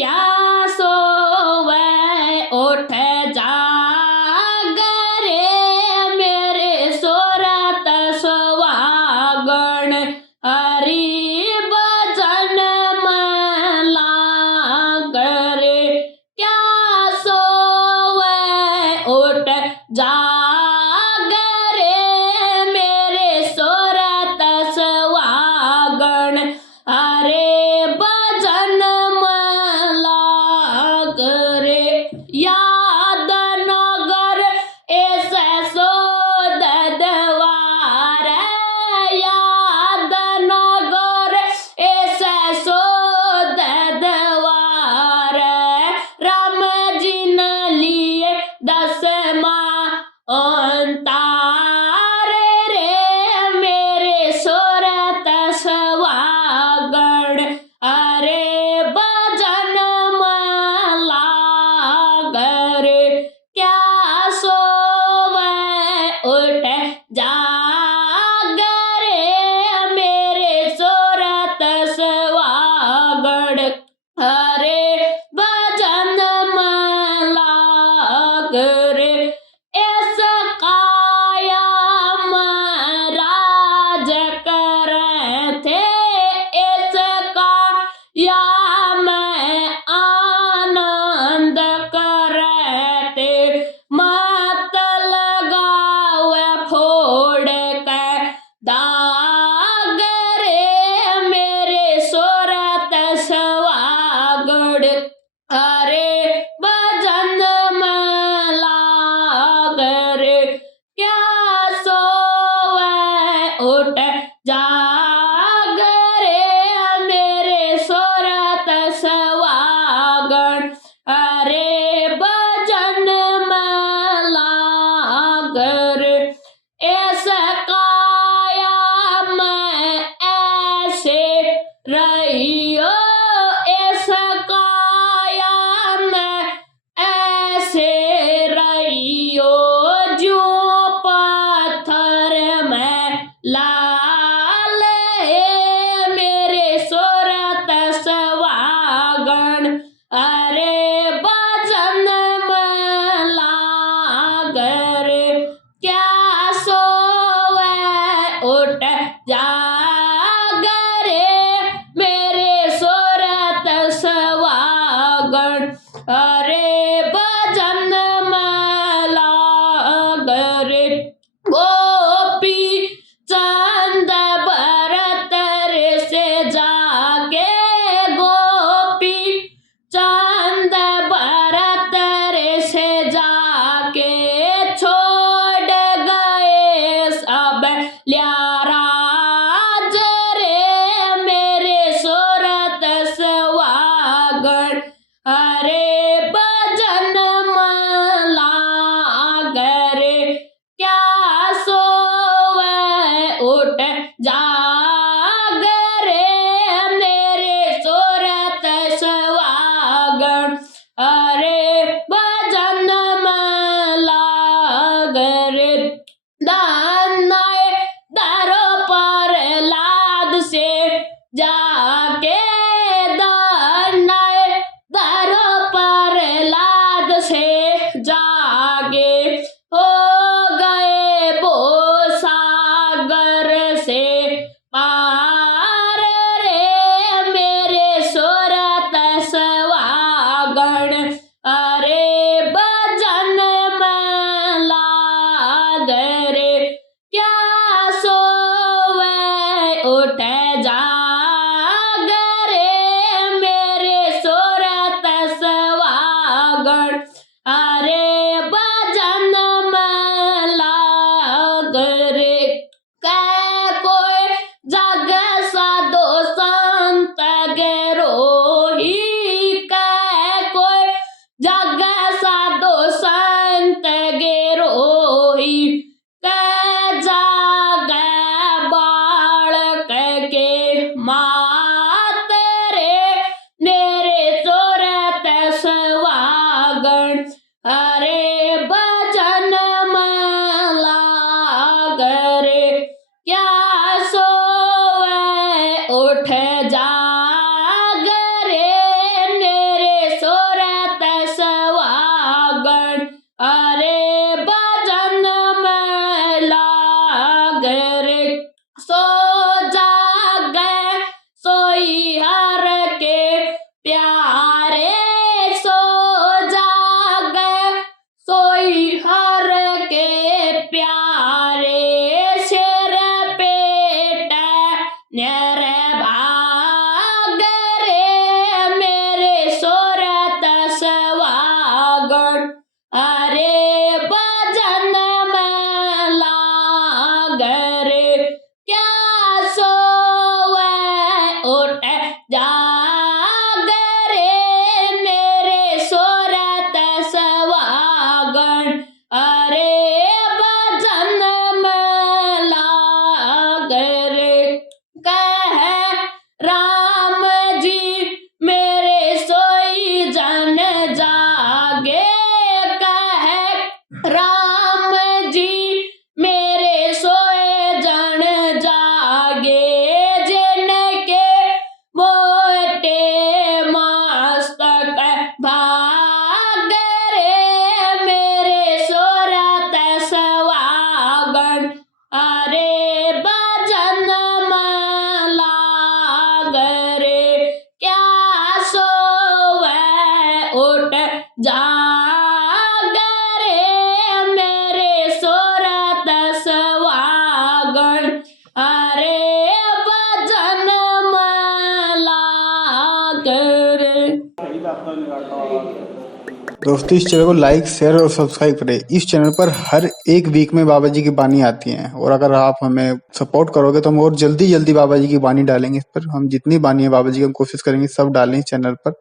क्या सोवे उठ जाग रे मेरे सोरत सुहागण हरि भजन में लाग रे। क्या सोवे उठ जाग रे मेरे सोरत सुहागण हरे भजन में लाग रे। याद नगर ऐसे सोद द्वार याद नगर ऐसे सोद द्वार राम जी ने लिए 10 अंतार रे मेरे सोरत सुहागण अरे भजन में लाग रे। क्या सोवे उठ जाग रे मेरे सोरत सुहागण हरे भजन में लाग रे। इस काया में राज करे थे इस काया में आनंद करे थे मत लगावे फोड़ के दाग रे मेरे सोरत सुहागण अरे भजन में लाग रे। क्या सोवे उठ जाग रे मेरे सोरत सुहागण अरे भजन में लाग रे। इस काया में ऐसे रहियो इस काया में ऐसे रहियो जो पत्थर में लाल है मेरे सोरत सुहागण अरे भजन में लाग रे। क्या सोवे उठ जाग रे मेरे सोरत सुहागण अरे भजन में लाग रे। गोपी चंद भरत रे से जागे गोपी चंद भरत रे से जाके छोड़ गए सब ल्याराज रे मेरे सोरत सुहागण हरे भजन में लाग रे। क्या सोवे उठ जाग रे मेरे सोरत सुहागण जाग रे मेरे सोरत सुहागण अरे भजन मला रे। दोस्तों इस चैनल को लाइक शेयर और सब्सक्राइब करें। इस चैनल पर हर एक वीक में बाबा जी की बानी आती हैं और अगर आप हमें सपोर्ट करोगे तो हम और जल्दी बाबा जी की बानी डालेंगे। इस पर हम जितनी बानी है बाबा जी की हम कोशिश करेंगे सब डालें इस चैनल पर।